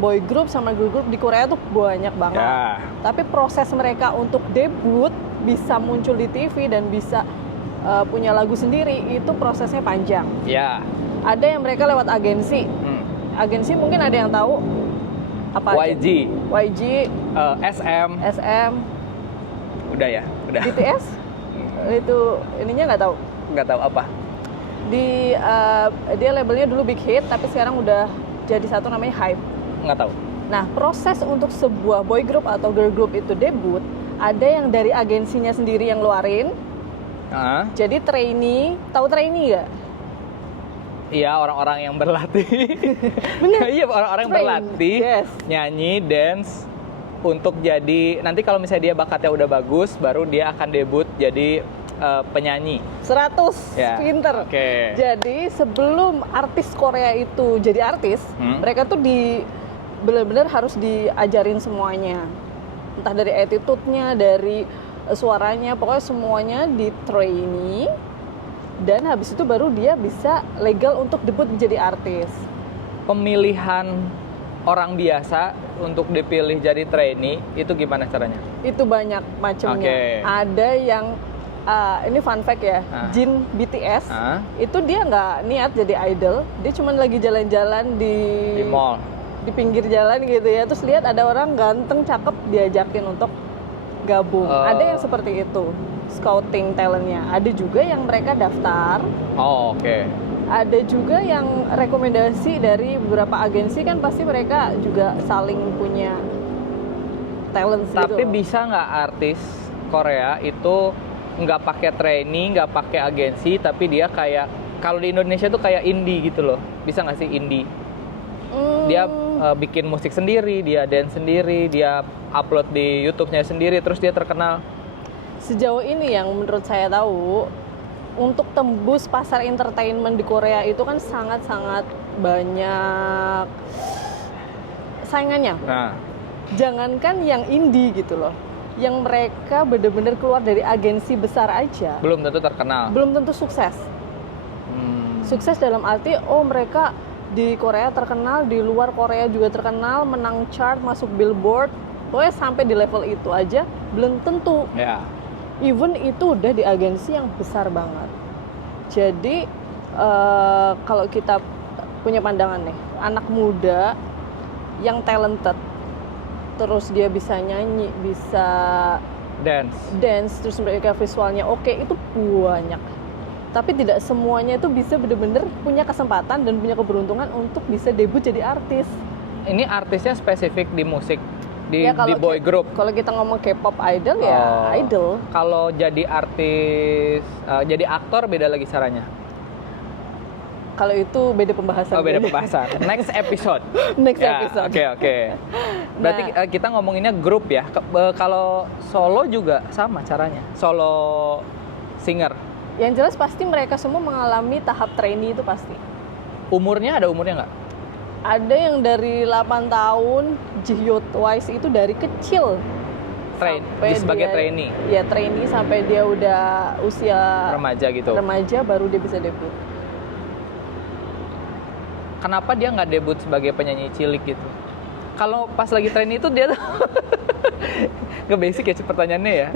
boy group sama girl group di Korea tuh banyak banget. Ya. Tapi proses mereka untuk debut bisa muncul di TV dan bisa punya lagu sendiri itu prosesnya panjang. Ya. Ada yang mereka lewat agensi. Agensi mungkin ada yang tahu apa YG. aja? YG, SM. SM, Udah ya, udah. BTS. Itu ininya nggak tahu. Nggak tahu apa. Dia labelnya dulu Big Hit tapi sekarang udah jadi satu namanya Hype. Nggak tahu. Nah, proses untuk sebuah boy group atau girl group itu debut, ada yang dari agensinya sendiri yang ngeluarin. Jadi trainee, tahu trainee nggak? Iya, orang-orang yang berlatih. Bener. Iya, orang-orang yang berlatih, Yes. nyanyi, dance, untuk jadi, nanti kalau misalnya dia bakatnya udah bagus, baru dia akan debut jadi penyanyi. 100, Ya. pinter. Oke. Jadi sebelum artis Korea itu jadi artis, mereka tuh benar-benar harus diajarin semuanya. Entah dari attitude-nya, dari suaranya, pokoknya semuanya di trainee. Dan habis itu baru dia bisa legal untuk debut menjadi artis. Pemilihan orang biasa untuk dipilih jadi trainee itu gimana caranya? Itu banyak macamnya. Oke. Ada yang ini fun fact ya, Jin BTS itu dia nggak niat jadi idol, dia cuma lagi jalan-jalan di mall, di pinggir jalan gitu ya, terus lihat ada orang ganteng cakep diajakin untuk gabung. Ada yang seperti itu, scouting talentnya. Ada juga yang mereka daftar. Oke. Ada juga yang rekomendasi dari beberapa agensi, kan pasti mereka juga saling punya talent gitu. Tapi bisa nggak artis Korea itu nggak pakai trainee, nggak pakai agensi, tapi dia kayak, kalau di Indonesia tuh kayak indie gitu loh, bisa nggak sih indie? Dia bikin musik sendiri, dia dance sendiri, dia upload di YouTube-nya sendiri, terus dia terkenal. Sejauh ini yang menurut saya tahu, untuk tembus pasar entertainment di Korea itu kan sangat-sangat banyak saingannya. Nah, Jangankan yang indie gitu loh, yang mereka benar-benar keluar dari agensi besar aja belum tentu terkenal. belum tentu sukses. Sukses dalam arti mereka di Korea terkenal, di luar Korea juga terkenal, menang chart, masuk Billboard, pokoknya sampai di level itu aja belum tentu. Ya. Even itu udah di agensi yang besar banget. Jadi kalau kita punya pandangan nih, anak muda yang talented, terus dia bisa nyanyi, bisa dance, terus mereka visualnya oke, itu banyak. Tapi tidak semuanya itu bisa benar-benar punya kesempatan dan punya keberuntungan untuk bisa debut jadi artis. Ini artisnya spesifik di musik, di boy K- group. Kalau kita ngomong K-pop idol ya idol. Kalau jadi artis, jadi aktor beda lagi caranya. Kalau itu beda pembahasan. Beda pembahasan. Next episode. Next episode. Oke. Berarti kita ngomonginnya grup ya. Kalau solo juga sama caranya. Solo singer. Yang jelas pasti mereka semua mengalami tahap trainee itu pasti. Ada umurnya nggak? Ada yang dari 8 tahun, Jihyun Twice itu dari kecil. Sebagai trainee? Ya trainee sampai dia udah usia remaja gitu? Remaja baru dia bisa debut. Kenapa dia nggak debut sebagai penyanyi cilik gitu? Kalau pas lagi trainee itu dia tuh nge-basic ya pertanyaannya ya.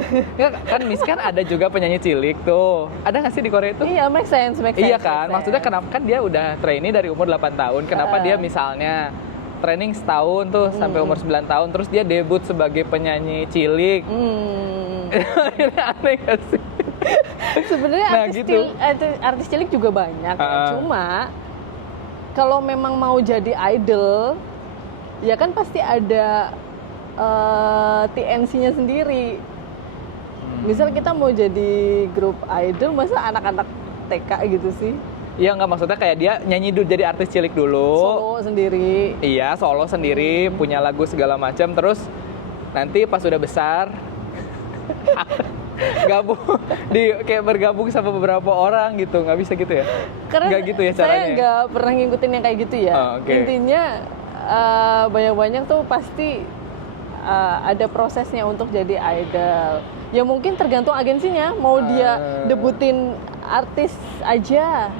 Kan kan ada juga penyanyi cilik tuh. Ada nggak sih di Korea itu? Iya, make sense. Iya kan? Maksudnya kenapa kan dia udah trainee dari umur 8 tahun. Kenapa dia misalnya training setahun tuh sampai umur 9 tahun, terus dia debut sebagai penyanyi cilik? Ini aneh gak sih? Sebenarnya artis cilik juga banyak. Cuma kalau memang mau jadi idol, ya kan pasti ada TNC-nya sendiri. Misal kita mau jadi grup idol, masa anak-anak TK gitu sih? Iya, nggak, maksudnya kayak dia nyanyi dulu jadi artis cilik dulu. Solo sendiri. Iya, solo sendiri, punya lagu segala macam, terus nanti pas udah besar kayak bergabung sama beberapa orang gitu. Nggak bisa gitu ya? Karena nggak gitu ya caranya? Saya nggak pernah ngikutin yang kayak gitu ya. Intinya banyak-banyak tuh pasti ada prosesnya untuk jadi idol. Ya mungkin tergantung agensinya, mau dia debutin artis aja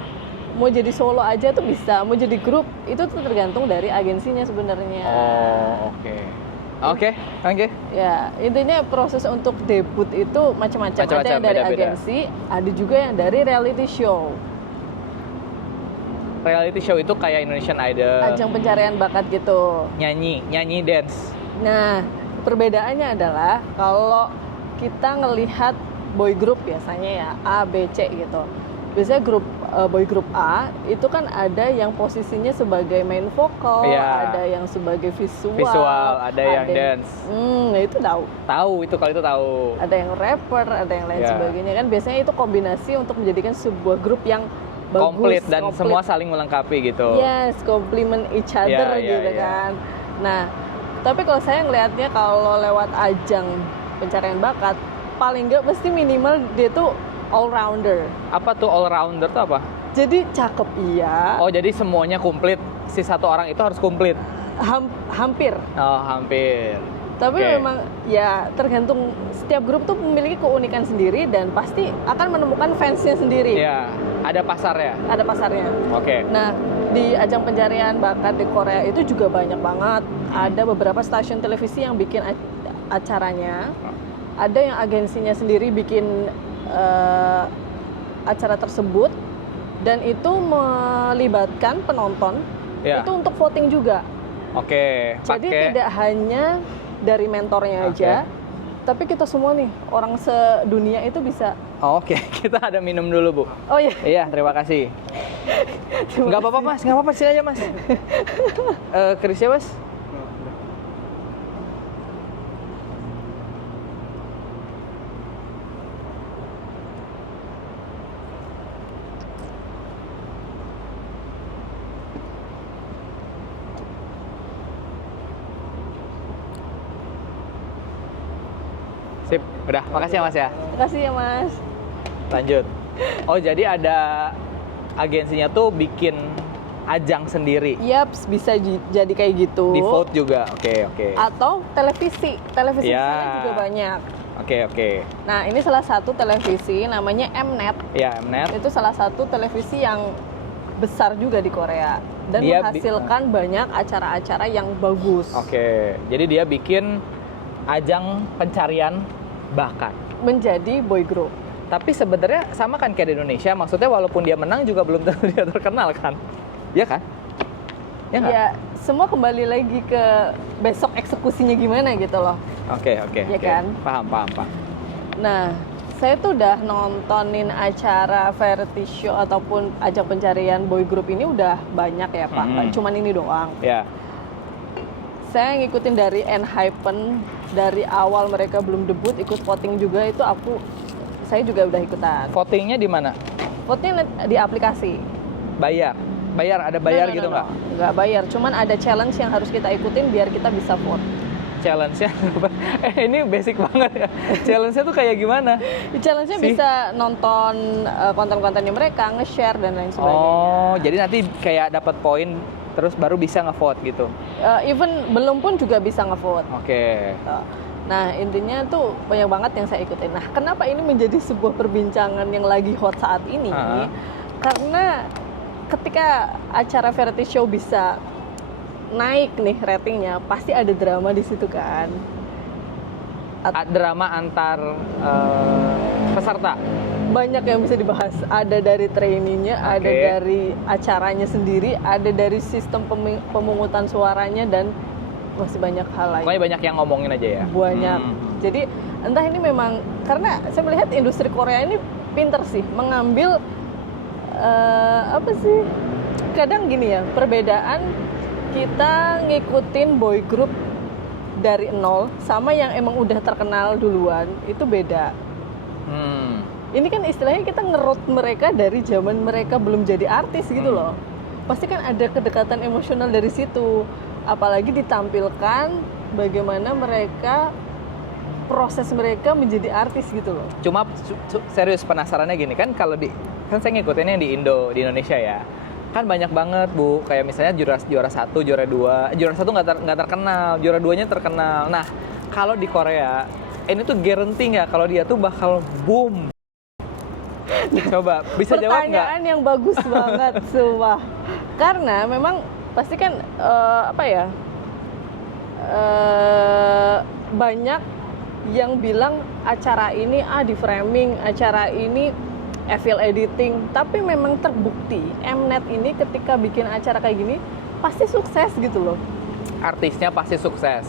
mau jadi solo aja tuh bisa, mau jadi grup itu tuh tergantung dari agensinya sebenarnya. Oh, oke. Ya, intinya proses untuk debut itu macam-macam. Ada yang dari beda-beda. agensi, ada juga yang dari reality show. Reality show itu kayak Indonesian Idol. Ajang pencarian bakat gitu. Nyanyi dance. Nah, perbedaannya adalah kalau kita ngelihat boy group biasanya ya A, B, C gitu. Biasanya boy group A itu kan ada yang posisinya sebagai main vokal, Iya. ada yang sebagai visual, Ada yang dance. Nah itu tahu. Kalau itu tahu. Ada yang rapper, ada yang lain Iya. sebagainya kan. Biasanya itu kombinasi untuk menjadikan sebuah grup yang bagus, Komplit dan semua saling melengkapi gitu. Yes, complement each other Iya, gitu iya. kan. Nah, tapi kalau saya ngelihatnya kalau lewat ajang pencarian bakat, paling nggak mesti minimal dia tuh all rounder. Apa tuh all rounder tuh apa? Jadi cakep iya, Oh, jadi semuanya komplit. Si satu orang itu harus komplit. hampir. Oh, hampir. Tapi Oke. memang ya tergantung, setiap grup tuh memiliki keunikan sendiri dan pasti akan menemukan fansnya sendiri. Iya, ada pasarnya. Ada pasarnya. Oke. Nah, di ajang pencarian bakat di Korea itu juga banyak banget. Ada beberapa stasiun televisi yang bikin acaranya. Ada yang agensinya sendiri bikin acara tersebut dan itu melibatkan penonton Iya. itu untuk voting juga. Oke, Jadi pakai tidak hanya dari mentornya Oke. aja, tapi kita semua nih orang sedunia itu bisa. Oh, oke, kita ada minum dulu, Bu. Oh iya. Iya, terima kasih. Nggak apa-apa, Mas. Nggak apa-apa, sini aja, Mas. Kerisnya, Mas? Sip, udah. Makasih ya, Mas ya. Terima kasih ya Mas. Lanjut. Oh, jadi ada agensinya tuh bikin ajang sendiri. Yaps, bisa jadi kayak gitu. Di vote juga. Oke. Atau televisi di Ya. sana juga banyak. Oke. Nah, ini salah satu televisi namanya Mnet. Ya, Mnet. Itu salah satu televisi yang besar juga di Korea dan Dia menghasilkan banyak acara-acara yang bagus. Oke. Jadi dia bikin ajang pencarian bakat. Menjadi boy group. Tapi sebenarnya sama kan kayak di Indonesia, maksudnya walaupun dia menang juga belum tentu dia terkenal kan? Iya kan? Ya nggak? Ya, semua kembali lagi ke besok eksekusinya gimana gitu loh. Oke. Iya kan? Paham. Nah, saya tuh udah nontonin acara variety show ataupun ajang pencarian boy group ini udah banyak ya Pak. Nggak cuman ini doang. Ya. Saya ngikutin dari Enhypen, dari awal mereka belum debut, ikut voting juga itu saya juga udah ikutan. Votingnya di mana? Votingnya di aplikasi. Bayar, ada bayar gitu nggak? Nggak bayar, cuman ada challenge yang harus kita ikutin biar kita bisa vote. Challenge-nya apa? Ini basic banget ya. Challenge-nya tuh kayak gimana? Challenge-nya Sih? bisa nonton konten-kontennya mereka, nge-share dan lain sebagainya. Oh, jadi nanti kayak dapat poin terus baru bisa ngevote gitu. Even belum pun juga bisa ngevote. Oke. Nah, intinya tuh banyak banget yang saya ikutin. Nah, kenapa ini menjadi sebuah perbincangan yang lagi hot saat ini? Karena ketika acara variety show bisa naik nih ratingnya, pasti ada drama di situ kan. Drama antar peserta. Banyak yang bisa dibahas. Ada dari trainingnya, ada dari acaranya sendiri, ada dari sistem pemungutan suaranya dan masih banyak hal lain. Pokoknya banyak yang ngomongin aja ya. Banyak. Jadi entah ini memang karena saya melihat industri Korea ini pinter sih mengambil apa sih? Kadang gini ya, perbedaan kita ngikutin boy group dari nol sama yang emang udah terkenal duluan itu beda. Ini kan istilahnya kita ngerot mereka dari zaman mereka belum jadi artis gitu loh. Pasti kan ada kedekatan emosional dari situ. Apalagi ditampilkan bagaimana mereka proses mereka menjadi artis gitu loh. Cuma serius penasarannya gini kan kan saya ngikutinnya di Indonesia ya. Kan banyak banget Bu, kayak misalnya juara 1, juara 2. Juara 1 nggak terkenal, juara 2-nya terkenal. Nah, kalau di Korea ini tuh guarantee nggak kalau dia tuh bakal boom. Coba, bisa jawab nggak? Pertanyaan yang bagus banget, sumpah. Karena memang pasti kan banyak yang bilang acara ini di framing, acara ini evil editing, tapi memang terbukti Mnet ini ketika bikin acara kayak gini pasti sukses gitu loh. Artisnya pasti sukses.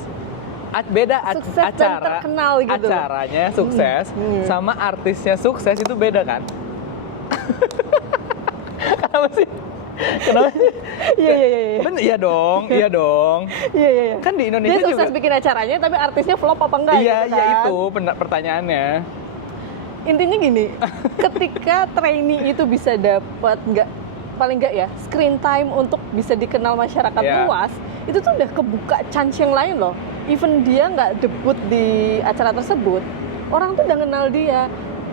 Beda Sukses dan acara, terkenal gitu loh. acaranya sukses sama artisnya sukses itu beda kan? Kenapa sih? Kenapa sih? Iya. Bener, iya dong. Iya. Kan di Indonesia Dia sukses juga. bikin acaranya, tapi artisnya flop apa enggak Iya, gitu kan? itu pertanyaannya. Intinya gini, ketika trainee itu bisa dapat paling nggak ya screen time untuk bisa dikenal masyarakat Iya. luas, itu tuh udah kebuka chance yang lain loh. Even dia nggak debut di acara tersebut, orang tuh udah kenal dia.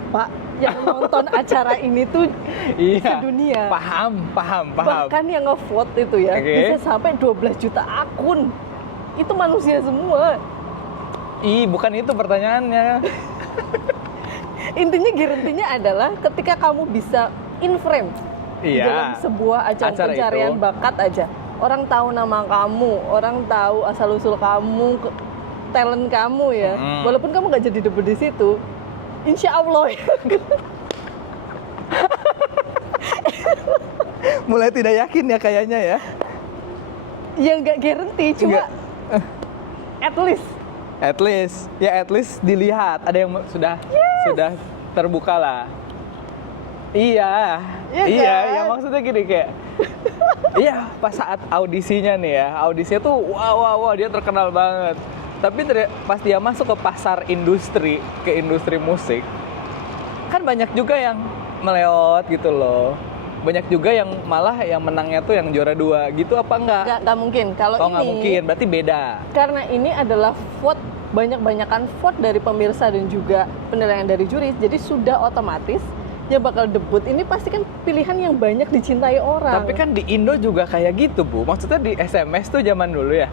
Pak, yang nonton acara ini tuh Iya. sedunia. Paham. Bahkan yang nge-vote itu ya Oke. bisa sampai 12 juta akun. Itu manusia semua. Bukan itu pertanyaannya. Intinya guarantee-nya adalah ketika kamu bisa in frame Iya. dalam sebuah ajang Acara pencarian itu. bakat aja. Orang tahu nama kamu, orang tahu asal-usul kamu, talent kamu ya. Walaupun kamu nggak jadi debut di situ, insya Allah ya. Mulai tidak yakin ya kayaknya ya. Ya nggak guarantee, cuma at least at least dilihat ada yang sudah terbuka lah. Iya, Iya kan? maksudnya gini kayak iya pas saat audisinya nih ya, audisinya tuh wow dia terkenal banget. Tapi pas dia masuk ke pasar industri, ke industri musik, kan banyak juga yang meleot gitu loh. Banyak juga yang malah yang menangnya tuh yang juara 2 gitu apa enggak? nggak mungkin. Kalau Oh ini nggak mungkin, berarti beda. karena ini adalah vote banyak-banyakan vote dari pemirsa dan juga penilaian dari juri, jadi sudah otomatis yang bakal debut ini pasti kan pilihan yang banyak dicintai orang. Tapi kan di Indo juga kayak gitu, Bu. Maksudnya di SMS tuh zaman dulu ya.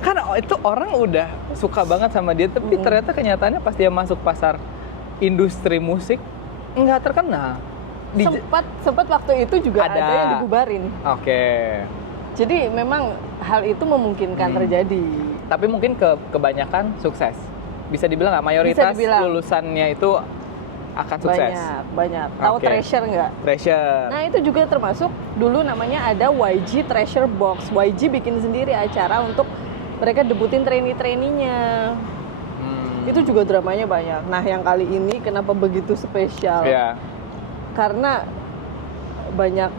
Kan itu orang udah suka banget sama dia, tapi ternyata kenyataannya pas dia masuk pasar industri musik nggak terkenal. sempat waktu itu juga ada yang dibubarin. Oke. Jadi memang hal itu memungkinkan terjadi. Tapi mungkin kebanyakan sukses. Bisa dibilang nggak mayoritas dibilang. lulusannya itu akan sukses. Banyak. Tahu Oke. Treasure nggak? Treasure. Nah itu juga termasuk dulu namanya ada YG Treasure Box. YG bikin sendiri acara untuk mereka debutin trainee-trainee-nya. Itu juga dramanya banyak. Nah yang kali ini kenapa begitu spesial? Iya. Karena banyak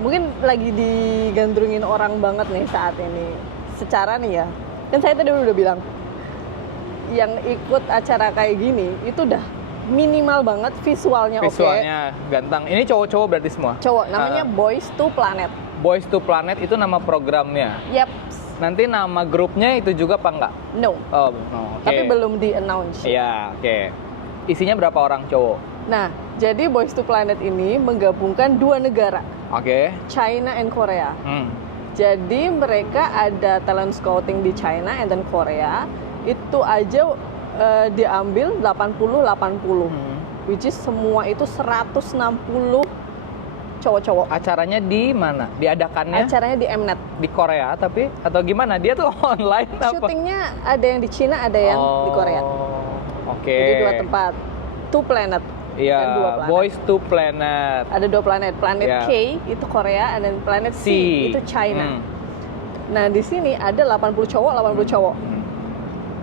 mungkin lagi digandrungin orang banget nih saat ini. Secara nih ya, kan saya tadi udah bilang yang ikut acara kayak gini itu udah minimal banget visualnya oke. Visualnya ganteng. Ini cowok-cowok berarti semua? Cowok, namanya Boys to Planet. Boys to Planet itu nama programnya. Yap, Nanti nama grupnya itu juga apa enggak? no. Oh, no. Oke. Tapi belum di-announce. Iya, oke. Isinya berapa orang cowok? Nah, jadi Boys to Planet ini menggabungkan 2 negara, Oke. China and Korea. Jadi mereka ada talent scouting di China and then Korea. Itu aja diambil 80-80. Which is semua itu 160 cowok-cowok. Acaranya di mana? Diadakannya Acaranya di Mnet. di Korea tapi atau gimana? Dia tuh online apa? Syutingnya ada yang di China, ada yang di Korea. Oke. Jadi 2 tempat. 2 planet. Iya, Dan 2 planet. Boys to Planet. Ada 2 planet. Planet Iya. K itu Korea, dan planet C itu China. Nah, di sini ada 80 cowok, 80 cowok.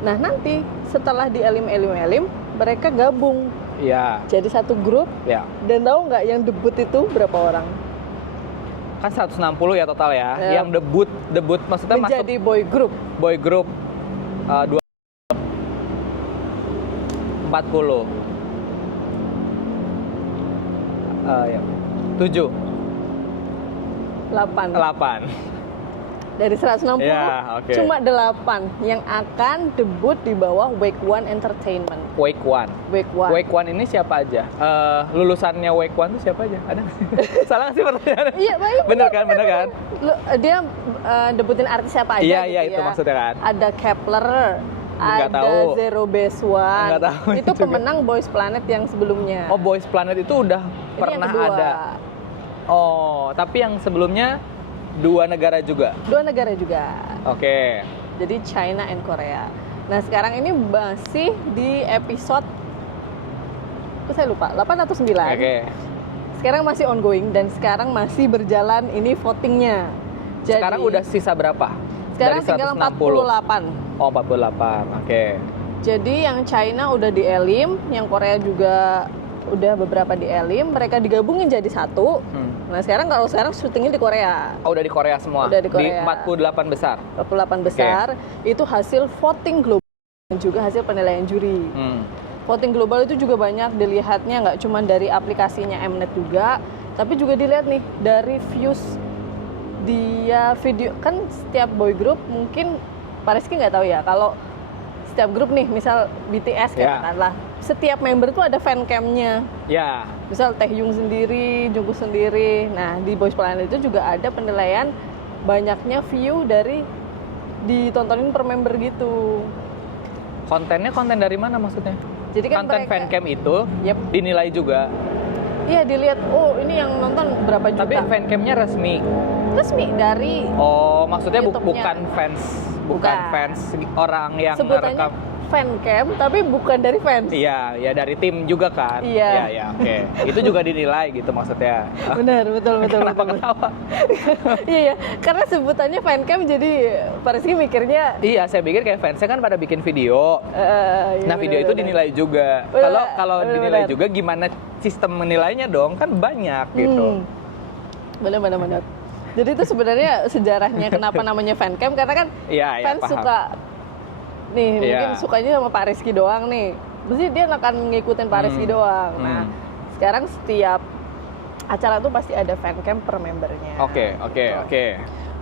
Nah, nanti setelah di elim, mereka gabung Iya. jadi satu grup. Ya. Dan tahu nggak yang debut itu berapa orang? Kan 160 ya total ya. Iya. Yang debut maksudnya Menjadi boy group. boy group 40. Ya. 7. 8. 8. Dari 160, Ya, oke. cuma 8 yang akan debut di bawah Wake One Entertainment. Wake One. Wake One. Wake One ini siapa aja? Lulusannya Wake One itu siapa aja? Ada nggak sih? Salah nggak sih pertanyaannya? Iya, baik. Bener kan? Dia debutin artis siapa aja? Iya, gitu iya, itu ya. maksudnya kan. Ada Kepler, Nggak ada tahu. Zero Base One. Nggak tahu Itu juga. pemenang Boys Planet yang sebelumnya. Oh, Boys Planet itu udah Ini yang pernah kedua. ada. Oh, tapi yang sebelumnya 2 negara juga. 2 negara juga. Oke. Jadi China and Korea. Nah, sekarang ini masih di episode saya lupa, 8 atau 9. Oke. Sekarang masih ongoing dan sekarang masih berjalan ini votingnya. Jadi, Sekarang udah sisa berapa? sekarang Dari tinggal 160. 48. Oh, 48. Oke. Jadi yang China udah di elim, yang Korea juga udah beberapa di elim, mereka digabungin jadi satu. Nah, sekarang syutingnya di Korea. Oh, udah di Korea semua. Udah di Korea. 48 besar. 48 besar. Itu hasil voting global dan juga hasil penilaian juri. Voting global itu juga banyak dilihatnya, nggak cuma dari aplikasinya Mnet juga, tapi juga dilihat nih dari views dia video. Kan setiap boy group mungkin Pak Rizky nggak tahu ya, kalau setiap grup nih, misal BTS katakanlah, setiap member tuh ada fancamnya. Ya. Misal Taehyung sendiri, Jungkook sendiri. Nah, di Boys Planet itu juga ada penilaian banyaknya view dari ditontonin per member gitu. Kontennya konten dari mana maksudnya? Jadi kan Konten fancam itu Yep. dinilai juga. Iya, dilihat, oh ini yang nonton berapa juta. Tapi fancamnya resmi. Resmi dari Oh, maksudnya YouTube-nya. bukan fans Bukan. fans orang yang sebutannya merekam. fancam, tapi bukan dari fans. Iya, ya dari tim juga kan. Iya. Iya, oke. Itu juga dinilai gitu maksudnya. Benar, betul. Kenapa ketawa? Iya, ya, karena sebutannya fancam jadi Pak Rizky mikirnya Iya, saya pikir kayak fansnya kan pada bikin video. iya, Nah, video itu benar. dinilai juga. Benar, Kalau benar, dinilai benar. juga gimana sistem menilainya dong? Kan banyak gitu. Benar. Jadi itu sebenarnya sejarahnya kenapa namanya fancam, karena kan Iya, ya, fans paham. suka nih, Iya. mungkin sukanya sama Pak Rizky doang nih. Mesti dia akan ngikutin Pak Rizky doang. Nah, sekarang setiap acara tuh pasti ada fancam per membernya. Oke.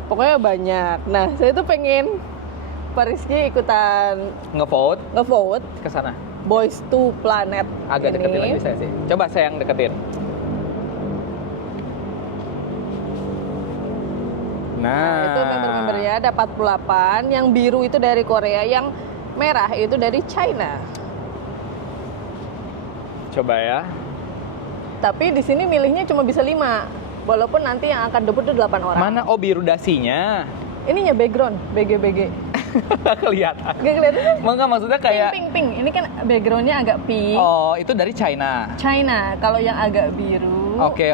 Pokoknya banyak. Nah, saya tuh pengen Pak Rizky ikutan Ngevote ngevote ke sana. Boys to Planet Agak deketin ini. lagi saya sih. Coba saya yang deketin. Nah, itu member-membernya ada 48, yang biru itu dari Korea, yang merah itu dari China. Coba ya. Tapi di sini milihnya cuma bisa 5. Walaupun nanti yang akan debut itu 8 orang. Mana? Oh, biru dasinya. Ininya background, BG. Nggak kelihatan. Gak kelihatan? Enggak, maksudnya kayak Pink. Ini kan backgroundnya agak pink. Oh, itu dari China. China. Kalau yang agak biru, Oke.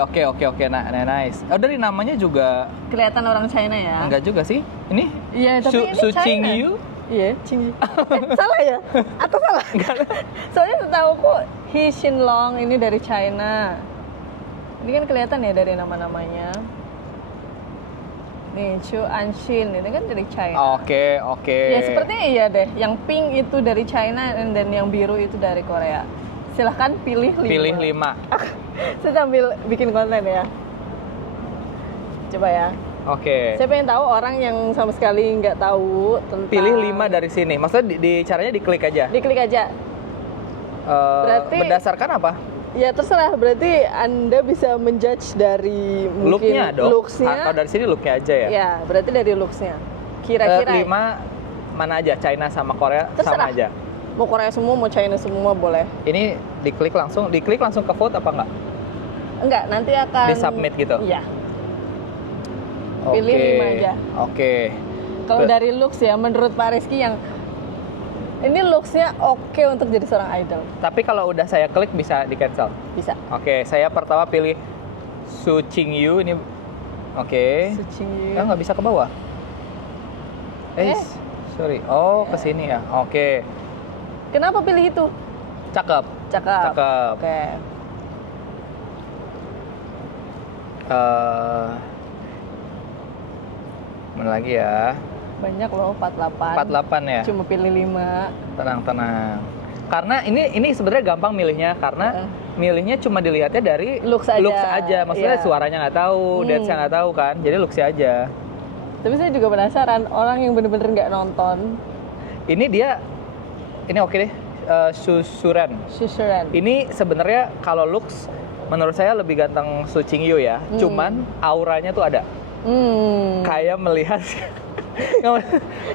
Nah, nice. Oh, dari namanya juga kelihatan orang China ya. enggak juga sih. Ini Iya, tapi ini Su China. Chingyu. Iya, Chingyu. Salah ya? Atau salah? Soalnya setahuku He Shinlong ini dari China. Ini kan kelihatan ya dari nama-namanya. Nih, Chu Anshin ini kan dari China. Oke. Ya sepertinya iya deh. Yang pink itu dari China dan yang biru itu dari Korea. Silahkan pilih 5. Pilih 5. Saya sambil bikin konten ya. Coba ya. Oke. Saya pengen tahu orang yang sama sekali nggak tahu tentang. Pilih 5 dari sini. Maksudnya di caranya diklik aja. Diklik aja. Berarti- berdasarkan apa? Ya terserah. Berarti Anda bisa menjudge dari mungkin Looknya dong. looks-nya. Atau dari sini looknya aja ya. Ya, berarti dari looks-nya. Kira-kira 5 mana aja? China sama Korea Terserah. sama aja. mau Korea semua, mau China semua boleh. Ini diklik langsung ke vote apa enggak? Enggak, nanti akan Di-submit gitu? Iya. Pilih 5 aja. Oke. Kalau dari looks ya, menurut Pak Rizky yang ini looks-nya oke untuk jadi seorang idol. Tapi kalau udah saya klik bisa di cancel. Bisa. Oke, saya pertama pilih Su Chingyu ini. Oke. Suci. Nggak bisa ke bawah. Sorry. Oh, ke sini ya. Oke. Kenapa pilih itu? Cakep. Cakep. Cakep. Oke. Mana lagi ya? Banyak loh, 48. 48 ya. Cuma pilih 5. Tenang. Karena ini sebenarnya gampang milihnya karena milihnya cuma dilihatnya dari Looks aja. Maksudnya Iya. suaranya nggak tahu, dance-nya nggak tahu kan. Jadi looks-nya aja. Tapi saya juga penasaran, orang yang bener-bener nggak nonton. Ini oke deh. Susuran. Susuran. Ini sebenarnya kalau looks menurut saya lebih ganteng Su Chingyu ya. Cuman auranya tuh ada. Kayak melihat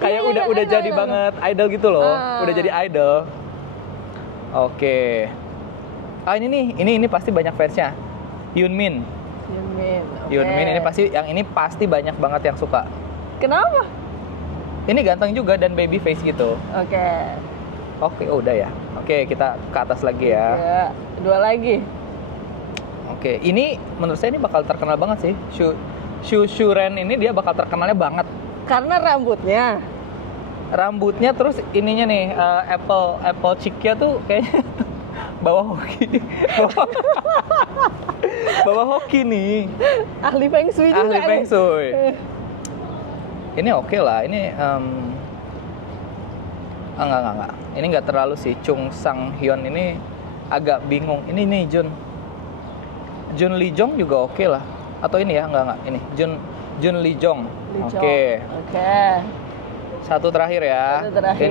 Kayak Iya, udah idol, jadi idol. banget idol gitu loh. Ah. Udah jadi idol. Oke. Ah ini pasti banyak fansnya. Yoonmin. Yoonmin ini pasti banyak banget yang suka. Kenapa? Ini ganteng juga dan baby face gitu. Oke. Oke, udah ya. Oke, kita ke atas lagi ya. Ya, 2 lagi. Oke, ini menurut saya ini bakal terkenal banget sih. Shuren ini dia bakal terkenalnya banget. Karena Rambutnya terus ininya nih apple cheeknya tuh kayaknya bawa hoki. Bawa hoki nih. ahli feng shui juga. Ahli feng nih. shui. Ini oke lah. Ini enggak. Ini enggak terlalu sih. Chung Sang Hyun ini agak bingung. Ini nih Jun Lee Jong juga oke lah. Atau ini ya, enggak. Ini Jun Lee Jong. Oke. Oke. Satu terakhir ya. Satu terakhir.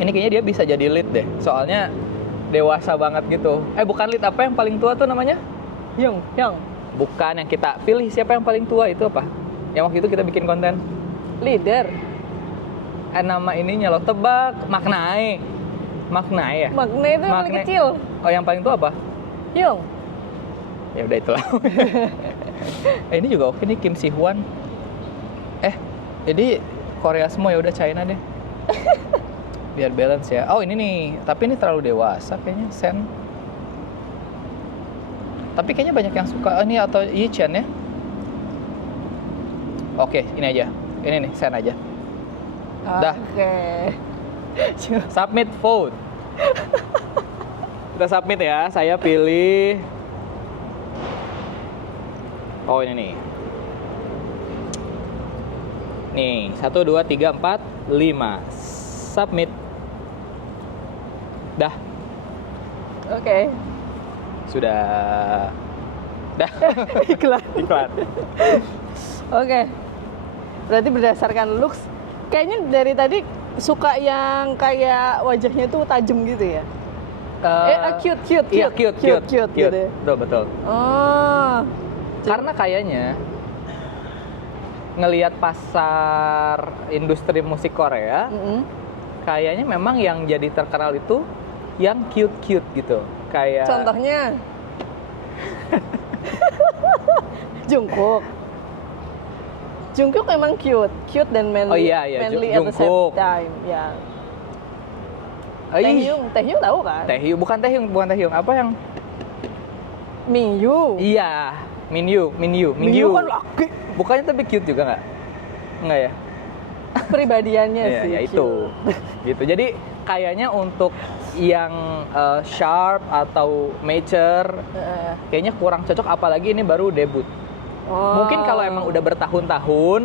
Ini kayaknya dia bisa jadi lead deh. Soalnya dewasa banget gitu. Bukan lead, apa yang paling tua tuh namanya? Hyung. Bukan, yang kita pilih siapa yang paling tua itu apa? Yang waktu itu kita bikin konten. Leader. Nama ininya lo tebak. Maknae ya? Makna itu yang paling kecil. Oh, yang paling tua apa? Hyung. Ya udah itulah. Ini juga oke nih, Kim Si Hwan. Jadi Korea semua, ya udah China deh. Biar balance ya. Oh, ini nih, tapi ini terlalu dewasa kayaknya Sen. Tapi kayaknya banyak yang suka ini atau Yi Chen ya. Oke, ini aja. Ini nih, Sen aja. Dah. Oke. Submit vote. Kita submit ya. Saya pilih. Oh, ini nih. Nih, 1, 2, 3, 4, 5. Submit. Dah. Oke. Sudah. Dah. Iklan. Oke. Berarti berdasarkan looks, kayaknya dari tadi suka yang kayak wajahnya tuh tajam gitu ya. Cute. Iya, cute gitu ya. Betul. Oh. Karena kayaknya ngelihat pasar industri musik Korea, kayaknya memang yang jadi terkenal itu yang cute gitu. Kayak Contohnya Jungkook emang cute dan manly, Oh iya, manly at the same Jungkook. time. Ya. Ih, Taehyung tahu kan? bukan Taehyung. Apa yang? Mingyu. Iya, Minyu. Mingyu kan laki. Bukannya tapi cute juga nggak? Nggak ya? Pribadiannya Iya, sih. ya itu. cute. Gitu. Jadi kayaknya untuk yang sharp atau mature kayaknya kurang cocok, apalagi ini baru debut. Oh. Mungkin kalau emang udah bertahun-tahun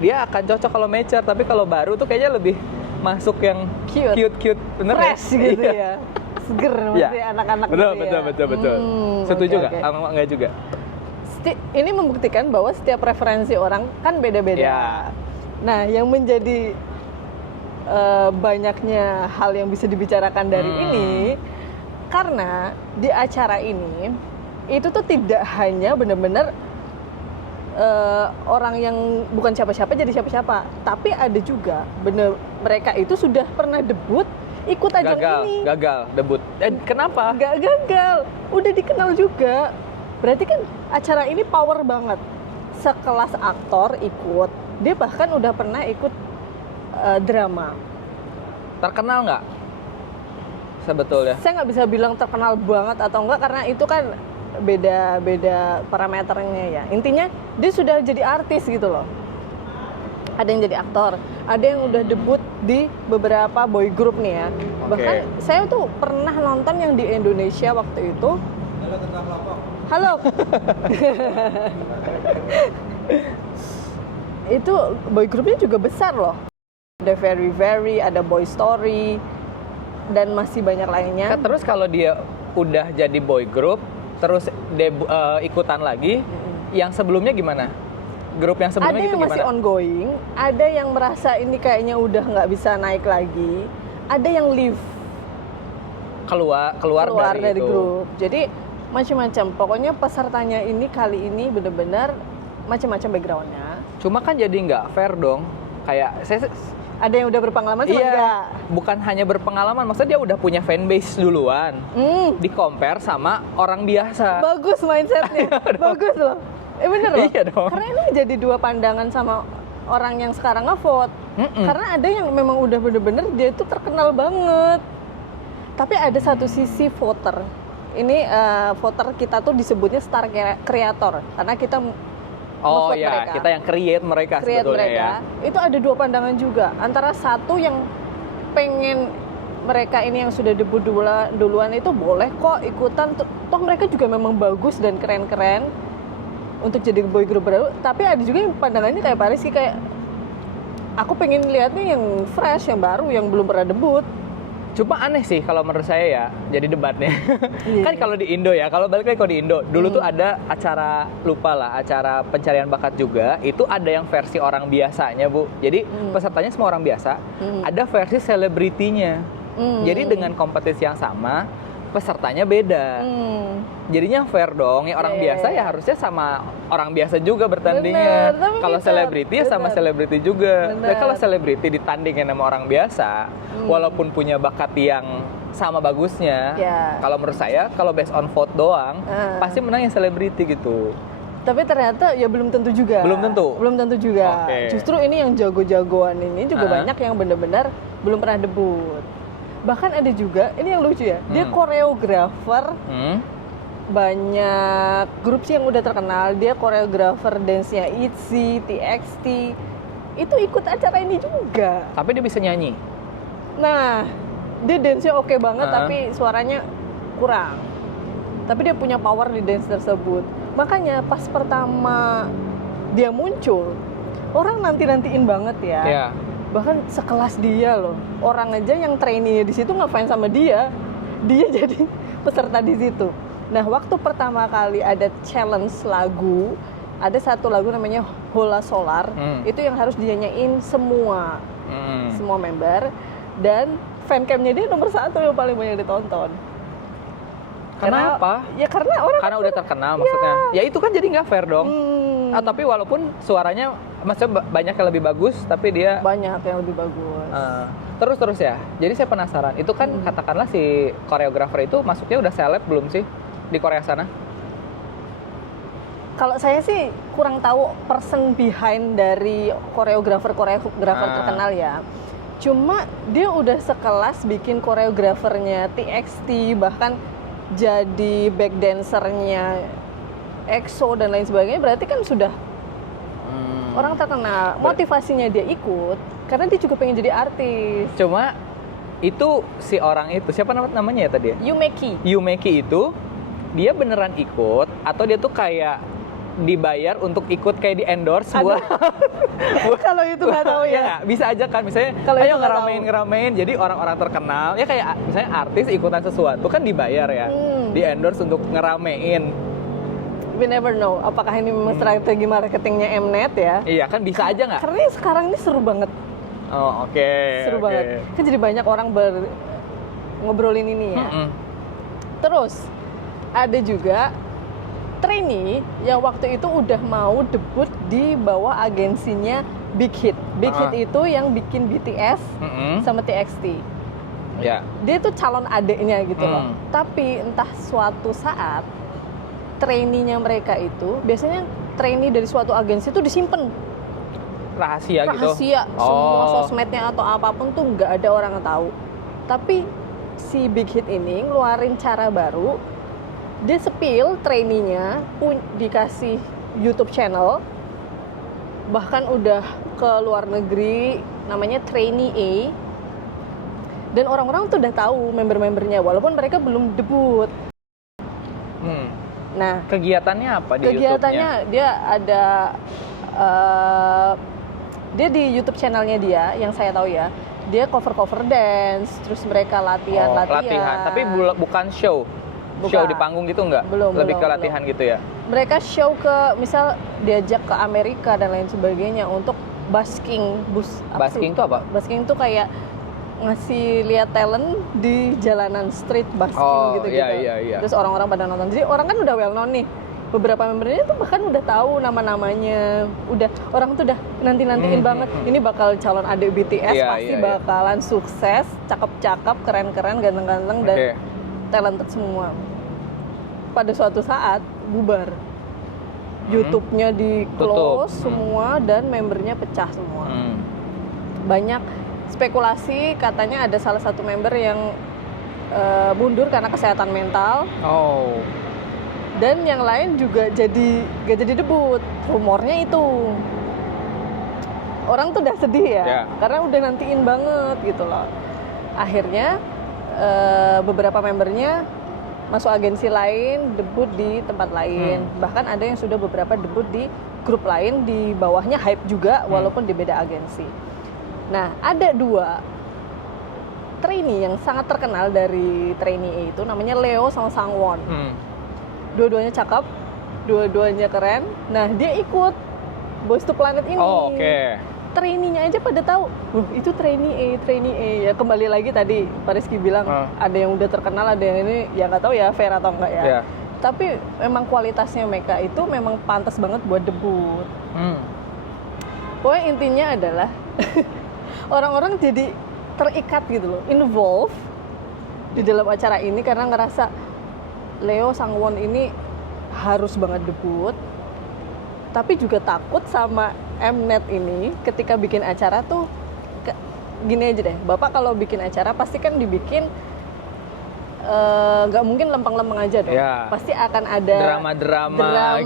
dia akan cocok kalau mature, tapi kalau baru tuh kayaknya lebih masuk yang cute, bener fresh ya? gitu Iya. ya. Seger Iya. masih anak-anak Betul, gitu ya. betul. Setuju oke, nggak? oke. Enggak juga. Ini membuktikan bahwa setiap referensi orang kan beda-beda. Ya. Nah, yang menjadi banyaknya hal yang bisa dibicarakan dari ini, karena di acara ini itu tuh tidak hanya benar-benar orang yang bukan siapa-siapa jadi siapa-siapa, tapi ada juga mereka itu sudah pernah debut ikut ajang ini. Gagal debut. Kenapa? Nggak gagal, udah dikenal juga. Berarti kan acara ini power banget. Sekelas aktor ikut, dia bahkan udah pernah ikut drama. Terkenal nggak? Sebetulnya. Saya nggak bisa bilang terkenal banget atau enggak, karena itu kan beda parameternya ya. Intinya dia sudah jadi artis gitu loh. Ada yang jadi aktor, ada yang udah debut di beberapa boy group nih ya. Bahkan saya tuh pernah nonton yang di Indonesia waktu itu. Halo. Itu boy groupnya juga besar loh. Ada Very Very, ada Boy Story, dan masih banyak lainnya. Terus kalau dia udah jadi boy group, terus ikutan lagi, yang sebelumnya gimana? Grup yang sebelumnya ada gitu yang gimana? masih ongoing, ada yang merasa ini kayaknya udah nggak bisa naik lagi, ada yang leave, keluar dari itu. grup. Jadi macam-macam. Pokoknya pesertanya ini kali ini benar-benar macam-macam backgroundnya. Cuma kan jadi nggak fair dong. Kayak saya Ada yang udah berpengalaman sama enggak? iya, bukan hanya berpengalaman, maksudnya dia udah punya fanbase duluan. Di compare sama orang biasa. Bagus mindsetnya, bagus loh. Bener loh. Iya dong. Karena ini jadi dua pandangan sama orang yang sekarang nge-vote. Karena ada yang memang udah bener-bener dia itu terkenal banget. Tapi ada satu sisi voter. Ini voter kita tuh disebutnya star creator. Karena kita Oh nge-vote ya, mereka. kita yang create mereka Create sebetulnya mereka. ya. Itu ada dua pandangan juga. Antara satu yang pengen mereka ini yang sudah debut duluan itu boleh kok ikutan. Toh mereka juga memang bagus dan keren-keren untuk jadi boy group baru. Tapi ada juga yang pandangannya kayak Pak Rizky, kayak aku pengen lihatnya yang fresh, yang baru, yang belum pernah debut. Cuma aneh sih kalau menurut saya ya, jadi debatnya. Iya. Kan kalau di Indo ya, kalau balik lagi kalau di Indo, dulu tuh ada acara, lupa lah, acara pencarian bakat juga, itu ada yang versi orang biasanya, Bu. Jadi pesertanya semua orang biasa, ada versi selebritinya. Jadi dengan kompetisi yang sama, pesertanya beda. Jadinya fair dong, ya orang biasa ya harusnya sama orang biasa juga bertandingnya. Bener, tapi Kalau bisa. selebriti ya sama Bener. selebriti juga. Bener. Tapi kalau selebriti ditandingin sama orang biasa, walaupun punya bakat yang sama bagusnya, Ya. kalau menurut saya kalau based on vote doang, pasti menang yang selebriti gitu. Tapi ternyata ya belum tentu juga. Belum tentu? Belum tentu juga. Oke. Justru ini yang jago-jagoan ini juga banyak yang benar-benar belum pernah debut. Bahkan ada juga, ini yang lucu ya, dia koreografer. Banyak grup sih yang udah terkenal, dia koreografer dance-nya ITZY, TXT, itu ikut acara ini juga. Tapi dia bisa nyanyi. Nah, dia dance-nya oke banget tapi suaranya kurang. Tapi dia punya power di dance tersebut. Makanya pas pertama dia muncul, orang nanti-nantiin banget ya. Iya. Bahkan sekelas dia loh, orang aja yang trainee di situ ngefans sama dia jadi peserta di situ. Nah, waktu pertama kali ada challenge lagu, ada satu lagu namanya Hola Solar, itu yang harus dinyanyiin semua member, dan fancamnya dia nomor 1 yang paling banyak ditonton. Kenapa? Ya karena orang Karena udah terkenal maksudnya. Ya itu kan jadi nggak fair dong. Tapi walaupun suaranya maksudnya banyak yang lebih bagus, tapi dia banyak yang lebih bagus. Terus ya. Jadi saya penasaran. Itu kan katakanlah si koreografer itu masuknya udah seleb belum sih di Korea sana? Kalau saya sih kurang tahu person behind dari koreografer terkenal ya. Cuma dia udah sekelas bikin koreografernya TXT, bahkan jadi back dancernya EXO dan lain sebagainya. Berarti kan sudah orang terkenal. Motivasinya dia ikut karena dia juga pengen jadi artis. Cuma itu si orang itu siapa namanya ya tadi ya? Yumeki itu dia beneran ikut atau dia tuh kayak dibayar untuk ikut kayak di endorse buat kalau itu nggak tahu ya. Nggak? Bisa aja kan misalnya Kalau ayo itu nggak ngeramein jadi orang-orang terkenal ya kayak misalnya artis ikutan sesuatu kan dibayar ya di endorse untuk ngeramein. We never know apakah ini memang strategi marketingnya Mnet ya. Iya kan bisa aja nggak? Karena sekarang ini seru banget. Oh oke. Seru banget. Kan jadi banyak orang ngobrolin ini ya. Terus ada juga trainee yang waktu itu udah mau debut di bawah agensinya Big Hit. Big Hit itu yang bikin BTS sama TXT. Ya. Dia tuh calon adeknya gitu loh. Tapi entah suatu saat trainee-nya mereka itu biasanya trainee dari suatu agensi itu disimpan Rahasia gitu. Semua sosmednya atau apapun tuh nggak ada orang yang tahu. Tapi si Big Hit ini ngeluarin cara baru. Dia spill trainee-nya dikasih YouTube channel, bahkan udah ke luar negeri, namanya Trainee A, dan orang-orang tuh udah tahu member-membernya walaupun mereka belum debut. Nah, kegiatannya apa di kegiatannya YouTube-nya? dia ada dia di YouTube channelnya dia yang saya tahu ya, dia cover dance, terus mereka latihan. Tapi bukan show. Bukan. Show di panggung gitu nggak? Lebih ke latihan gitu ya? Mereka show ke, misal diajak ke Amerika dan lain sebagainya untuk busking. Busking itu apa? Busking itu kayak ngasih lihat talent di jalanan street busking gitu-gitu. Iya. Terus orang-orang pada nonton. Jadi orang kan udah well known nih. beberapa membernya tuh bahkan udah tahu nama-namanya, udah orang tuh udah nanti-nantiin banget ini bakal calon adik BTS, pasti bakalan sukses, cakep-cakep, keren-keren, ganteng-ganteng dan talented semua. Pada suatu saat bubar, YouTube-nya di close semua dan membernya pecah semua. Banyak spekulasi katanya ada salah satu member yang mundur karena kesehatan mental. Dan yang lain juga gak jadi debut. Rumornya itu. Orang tuh udah sedih ya, karena udah nantiin banget gitu loh. Akhirnya beberapa membernya masuk agensi lain, debut di tempat lain. Bahkan ada yang sudah beberapa debut di grup lain di bawahnya Hype juga, walaupun di beda agensi. Nah, ada 2 trainee yang sangat terkenal dari trainee itu, namanya Leo sama Sangwon. Dua-duanya cakep, dua-duanya keren. Nah, dia ikut Boyz II Planet ini. Trainee-nya aja pada tahu, itu trainee A. Ya kembali lagi tadi Pak Rizky bilang ada yang udah terkenal, ada yang ini ya nggak tahu ya fair atau enggak ya. Tapi memang kualitasnya mereka itu memang pantas banget buat debut. Pokoknya intinya adalah orang-orang jadi terikat gitu loh, involve di dalam acara ini karena ngerasa Leo Sangwon ini harus banget debut, tapi juga takut sama Mnet ini ketika bikin acara tuh gini aja deh, Bapak kalau bikin acara pasti kan dibikin nggak mungkin lempeng-lempeng aja dong, pasti akan ada drama,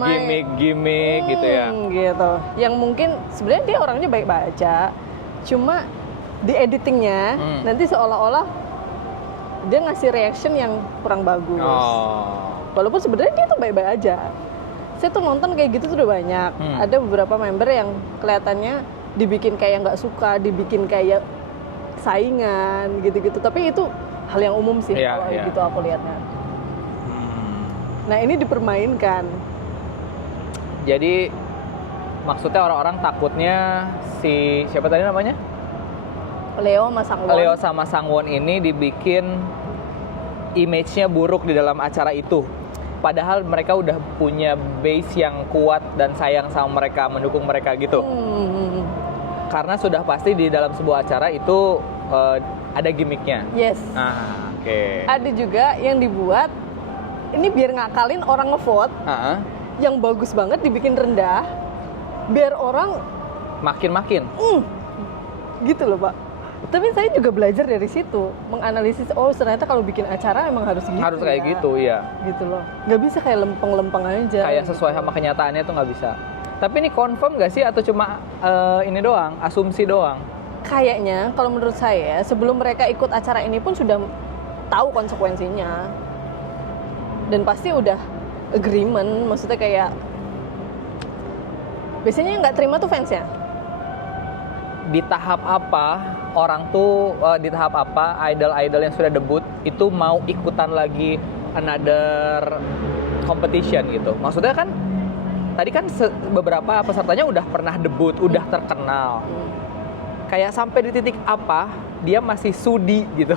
gimmick gitu ya. Gitu. Yang mungkin sebenarnya dia orangnya baik-baik aja, cuma di editingnya nanti seolah-olah dia ngasih reaction yang kurang bagus. Walaupun sebenarnya dia tuh baik-baik aja. Saya tuh nonton kayak gitu tuh udah banyak. Ada beberapa member yang kelihatannya dibikin kayak nggak suka, dibikin kayak saingan gitu-gitu. Tapi itu hal yang umum sih kalau gitu aku lihatnya. Nah, ini dipermainkan. Jadi maksudnya orang-orang takutnya si siapa tadi namanya? Leo sama Sangwon ini dibikin image-nya buruk di dalam acara itu. Padahal mereka udah punya base yang kuat dan sayang sama mereka, mendukung mereka gitu. Karena sudah pasti di dalam sebuah acara itu ada gimmicknya. Yes. Ada juga yang dibuat ini biar ngakalin orang ngevote. Yang bagus banget dibikin rendah, biar orang makin. Gitu loh Pak. Tapi saya juga belajar dari situ, menganalisis ternyata kalau bikin acara emang harus gitu. Harus kayak gitu, iya. Gitu loh. Nggak bisa kayak lempeng-lempeng aja. Kayak sesuai sama kenyataannya tuh nggak bisa. Tapi ini confirm nggak sih atau cuma ini doang, asumsi doang? Kayaknya kalau menurut saya sebelum mereka ikut acara ini pun sudah tahu konsekuensinya. Dan pasti udah agreement, maksudnya kayak biasanya yang nggak terima tuh fansnya. Di tahap apa orang tuh di tahap apa idol-idol yang sudah debut itu mau ikutan lagi another competition gitu. Maksudnya kan tadi kan beberapa pesertanya udah pernah debut, udah terkenal. Kayak sampai di titik apa dia masih sudi gitu.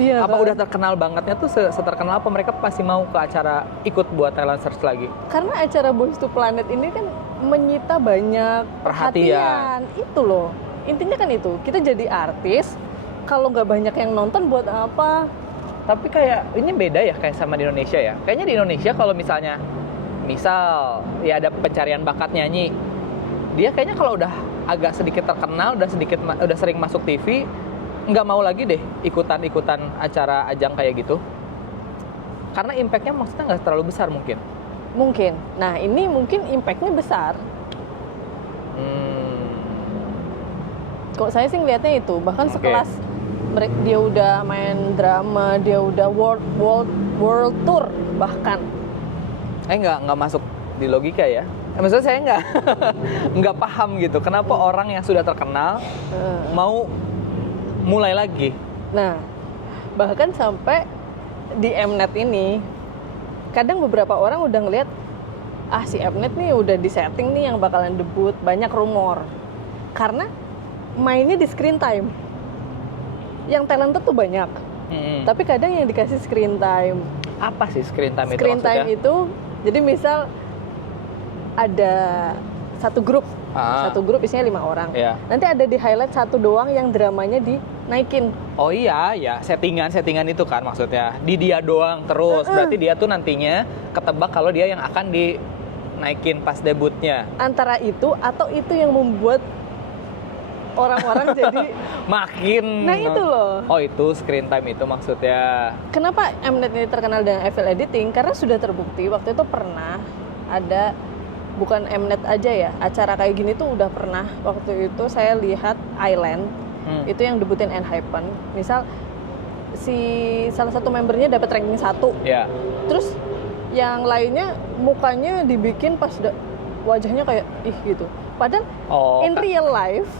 Iya, apa udah terkenal bangetnya tuh seterkenal apa mereka pasti mau ke acara ikut buat Talent Search lagi. Karena acara Boyz II Planet ini kan menyita banyak perhatian. Itu loh. Intinya kan itu, kita jadi artis, kalau nggak banyak yang nonton buat apa? Tapi kayak, ini beda ya kayak sama di Indonesia ya. Kayaknya di Indonesia kalau misal ya ada pencarian bakat nyanyi, dia kayaknya kalau udah agak sedikit terkenal, udah sering masuk TV, nggak mau lagi deh ikutan acara ajang kayak gitu. Karena impact-nya maksudnya nggak terlalu besar mungkin. Nah ini mungkin impact-nya besar. Kok saya sih ngeliatnya itu, bahkan sekelas dia udah main drama, dia udah world tour bahkan. Nggak masuk di logika ya. Maksudnya saya nggak paham gitu. Kenapa orang yang sudah terkenal mau mulai lagi? Nah, bahkan sampai di Mnet ini, kadang beberapa orang udah ngeliat, si Mnet nih udah disetting nih yang bakalan debut, banyak rumor. Karena mainnya di screen time. Yang talented tuh banyak. Tapi kadang yang dikasih screen time. Apa sih screen time itu maksudnya? Screen time itu, jadi misal ada satu grup isinya 5 orang. Iya. Nanti ada di highlight satu doang yang dramanya dinaikin. Oh iya, ya settingan itu kan maksudnya. Di dia doang terus. Berarti dia tuh nantinya ketebak kalau dia yang akan dinaikin pas debutnya. Antara itu atau itu yang membuat orang-orang jadi makin. Nah itu loh. Oh itu screen time itu maksudnya. Kenapa Mnet ini terkenal dengan evil editing? Karena sudah terbukti waktu itu pernah ada, bukan Mnet aja ya, acara kayak gini tuh udah pernah. Waktu itu saya lihat Island, itu yang debutin Enhypen. Misal si salah satu membernya dapat ranking 1. Ya. Terus yang lainnya mukanya dibikin pas wajahnya kayak ih gitu. Padahal in real life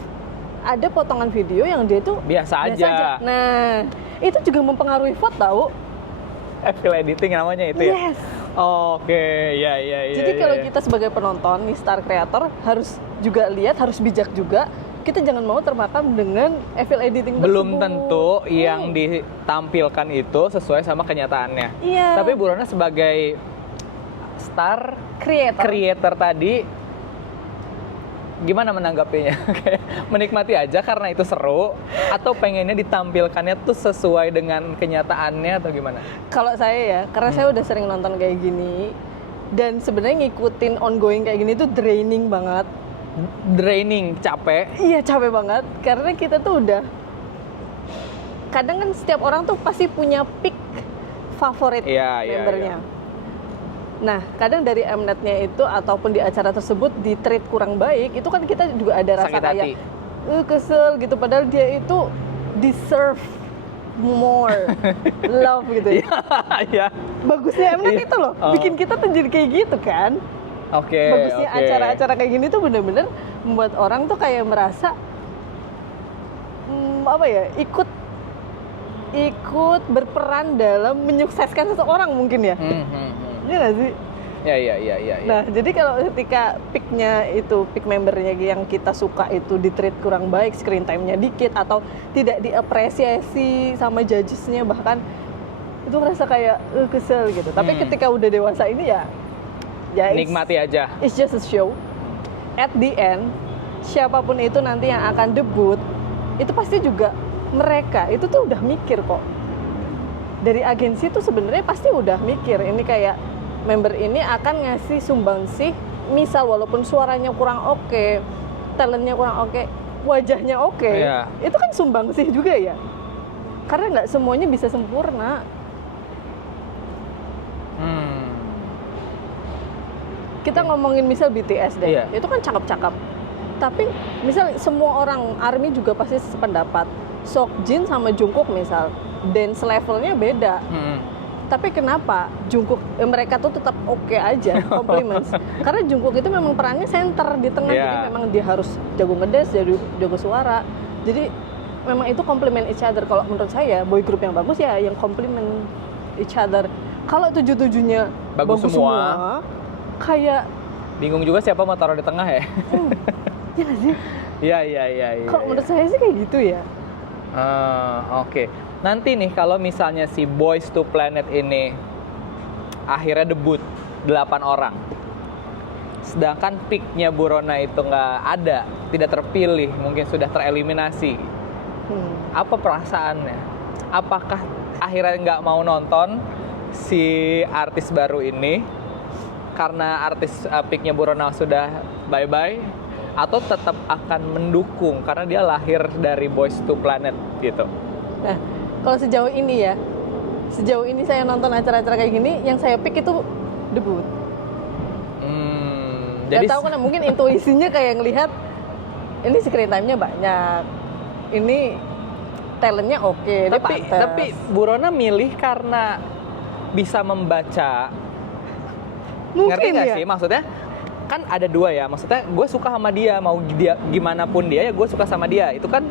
ada potongan video yang dia tuh biasa aja. Nah, itu juga mempengaruhi vote tahu. Evil editing namanya itu ya? Yes. Oke, ya. Jadi kalau kita sebagai penonton nih, star creator harus juga lihat, harus bijak juga. Kita jangan mau termakam dengan evil editing belum tersebut. tentu yang ditampilkan itu sesuai sama kenyataannya. Iya. Tapi Bu Rona sebagai star creator tadi, gimana menanggapinya? Kayak menikmati aja karena itu seru, atau pengennya ditampilkannya tuh sesuai dengan kenyataannya atau gimana? Kalau saya ya, karena saya udah sering nonton kayak gini, dan sebenarnya ngikutin ongoing kayak gini tuh draining banget. Draining, capek? Iya capek banget, karena kita tuh udah, kadang kan setiap orang tuh pasti punya pick favorit membernya. Iya. Nah, kadang dari Mnet-nya itu ataupun di acara tersebut di-treat kurang baik, itu kan kita juga ada rasa kayak kesel gitu, padahal dia itu deserve more love gitu ya. Iya. Bagusnya Mnet itu loh, bikin kita tuh jadi kayak gitu kan. Bagusnya acara-acara kayak gini tuh bener-bener membuat orang tuh kayak merasa ikut berperan dalam menyukseskan seseorang mungkin ya. Iya nggak sih? Ya. Nah, jadi kalau ketika pick membernya yang kita suka itu di-treat kurang baik, screen time-nya dikit, atau tidak diapresiasi sama judges-nya, bahkan itu merasa kayak kesel gitu. Tapi ketika udah dewasa ini ya nikmati aja. It's just a show. At the end, siapapun itu nanti yang akan debut, itu pasti juga mereka itu tuh udah mikir kok. Dari agensi tuh sebenarnya pasti udah mikir, ini kayak member ini akan ngasih sumbangsih, misal walaupun suaranya kurang oke, talentnya kurang oke, wajahnya oke, itu kan sumbangsih juga ya, karena nggak semuanya bisa sempurna. Kita ngomongin misal BTS deh, itu kan cakep-cakep, tapi misal semua orang ARMY juga pasti sependapat. Seokjin sama Jungkook misal, dance levelnya beda. Tapi kenapa Jungkook mereka tuh tetap oke aja, compliments. Karena Jungkook itu memang perannya center di tengah, jadi memang dia harus jago ngedance, jago suara. Jadi memang itu compliment each other. Kalau menurut saya boy group yang bagus ya yang compliment each other. Kalau tujuh-tujuhnya bagus semua, kayak bingung juga siapa mau taruh di tengah ya. Iya nggak sih? Iya. Kalau menurut saya sih kayak gitu ya. Oke. Nanti nih kalau misalnya si Boyz II Planet ini akhirnya debut 8 orang, sedangkan picknya Bu Rona itu nggak ada, tidak terpilih, mungkin sudah tereliminasi, apa perasaannya? Apakah akhirnya nggak mau nonton si artis baru ini karena artis picknya Bu Rona sudah bye-bye, atau tetap akan mendukung karena dia lahir dari Boyz II Planet gitu? Nah, kalau sejauh ini saya nonton acara-acara kayak gini, yang saya pick itu debut. Jadi tahu kan, mungkin intuisinya kayak ngelihat ini screen time-nya banyak, ini talentnya oke, tapi Bu Rona milih karena bisa membaca. Mungkin ngerti nggak ya? sih maksudnya? Kan ada dua ya, maksudnya gue suka sama dia, mau dia gimana pun dia ya gue suka sama dia, itu kan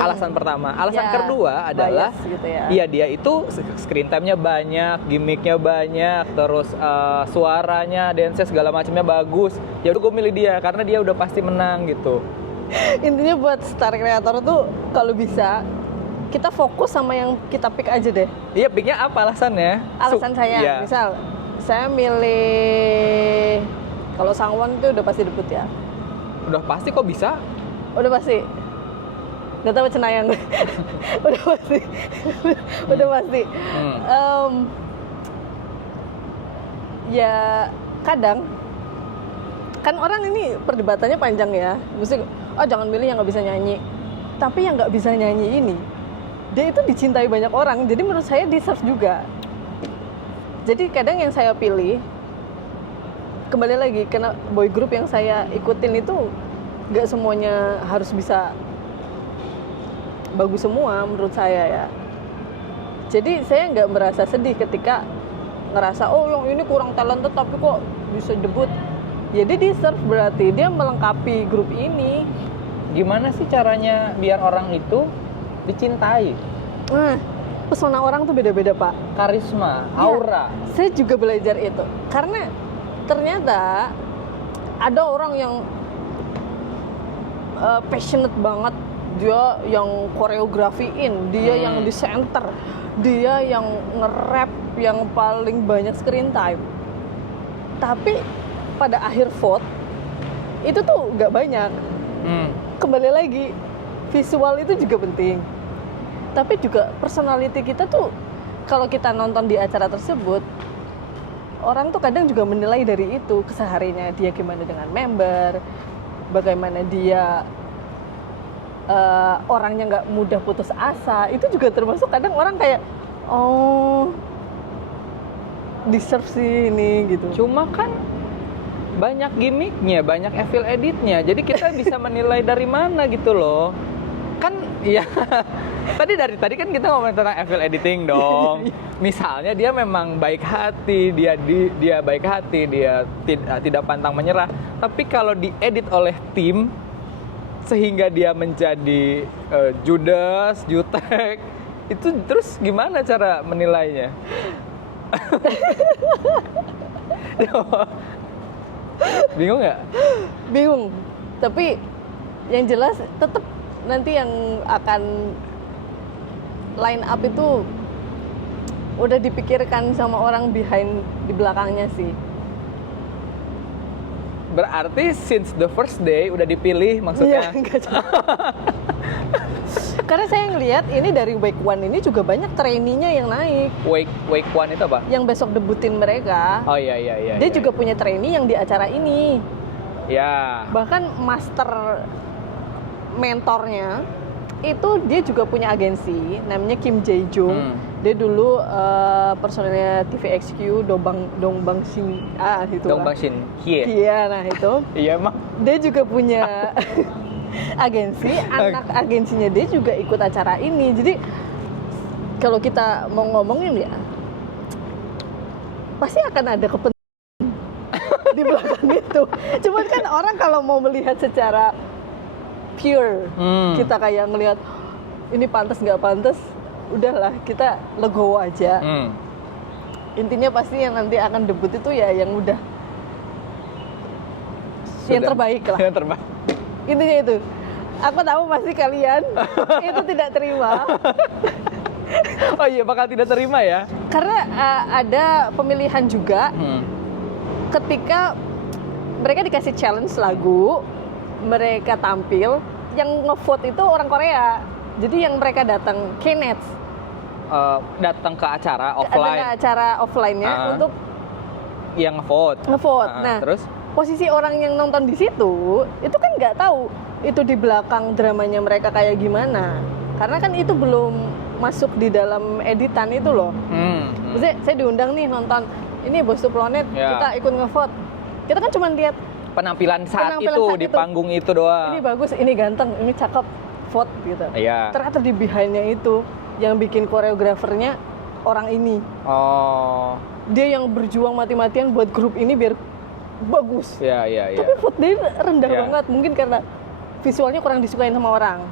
alasan pertama. Alasan kedua adalah gitu ya. Iya, dia itu screen time-nya banyak, gimmick-nya banyak, terus suaranya, dance segala macamnya bagus. Ya udah gue milih dia karena dia udah pasti menang gitu. Intinya buat star creator tuh kalau bisa kita fokus sama yang kita pick aja deh. Iya, picknya apa alasannya? Alasan saya, misal saya milih Kalau Sangwon itu udah pasti debut ya. Udah pasti kok bisa? Udah pasti. Gak tahu Cenayang. Udah pasti. Udah pasti. Ya kadang kan orang ini perdebatannya panjang ya. Mesti jangan milih yang nggak bisa nyanyi. Tapi yang nggak bisa nyanyi ini, dia itu dicintai banyak orang. Jadi menurut saya deserve juga. Jadi kadang yang saya pilih, kembali lagi karena boy group yang saya ikutin itu nggak semuanya harus bisa bagus semua menurut saya ya. Jadi saya nggak merasa sedih ketika ngerasa yang ini kurang talented tapi kok bisa debut. Jadi deserve, berarti dia melengkapi grup ini. Gimana sih caranya biar orang itu dicintai? Pesona orang tuh beda-beda, Pak. Karisma, aura. Ya, saya juga belajar itu. Karena ternyata ada orang yang passionate banget. Dia yang koreografiin, dia yang di center, dia yang nge-rap yang paling banyak screen time. Tapi pada akhir vote itu tuh nggak banyak. Kembali lagi, visual itu juga penting. Tapi juga personality kita tuh, kalau kita nonton di acara tersebut, orang tuh kadang juga menilai dari itu, kesehariannya dia gimana dengan member, bagaimana dia orangnya nggak mudah putus asa. Itu juga termasuk kadang orang kayak deserve sih ini gitu. Cuma kan banyak gimmicknya, banyak evil editnya. Jadi kita bisa menilai dari mana gitu loh. Kan ya tadi kan kita ngomongin tentang evil editing dong. Misalnya dia memang baik hati, dia baik hati, dia tidak pantang menyerah. Tapi kalau diedit oleh tim sehingga dia menjadi judes, jutek, itu terus gimana cara menilainya? Bingung nggak? Bingung. Tapi yang jelas tetap nanti yang akan line up itu udah dipikirkan sama orang behind di belakangnya sih. Berarti since the first day udah dipilih maksudnya? Iya, enggak juga. Karena saya ngelihat ini dari week 1 ini juga banyak trainee-nya yang naik. Week 1 itu apa? Yang besok debutin mereka. Oh iya. Dia juga punya trainee yang di acara ini. Ya. Bahkan master mentornya itu dia juga punya agensi namanya Kim Jae-jung. Dia dulu personelnya TVXQ, Dongbang Shin itu. Dongbang Shin. Iya, nah itu. Iya emang. Dia juga punya agensi, anak agensinya dia juga ikut acara ini. Jadi kalau kita mau ngomongin ya, pasti akan ada kepentingan di belakang itu. Cuman kan orang kalau mau melihat secara pure, kita kayak ngelihat ini pantas nggak pantas, udahlah kita legowo aja. Intinya pasti yang nanti akan debut itu ya yang udah yang terbaik lah. Yang terbaik. Intinya itu. Aku tahu pasti kalian itu tidak terima. Oh iya, bakal tidak terima ya? Karena ada pemilihan juga ketika mereka dikasih challenge lagu, mereka tampil, yang ngevote itu orang Korea. Jadi yang mereka datang, K-Nets. Datang ke acara offline. Datang ke acara offline-nya untuk yang ngevote. Nah, terus posisi orang yang nonton di situ itu kan nggak tahu itu di belakang dramanya mereka kayak gimana, karena kan itu belum masuk di dalam editan itu loh. Maksudnya saya diundang nih nonton ini Boyz II Planet, kita ikut ngevote, kita kan cuma lihat penampilan saat itu di panggung itu doang. Ini bagus, ini ganteng, ini cakep, vote gitu. Ternyata di behind-nya itu yang bikin koreografernya orang ini. Dia yang berjuang mati-matian buat grup ini biar bagus. Tapi vote dia rendah banget, mungkin karena visualnya kurang disukain sama orang.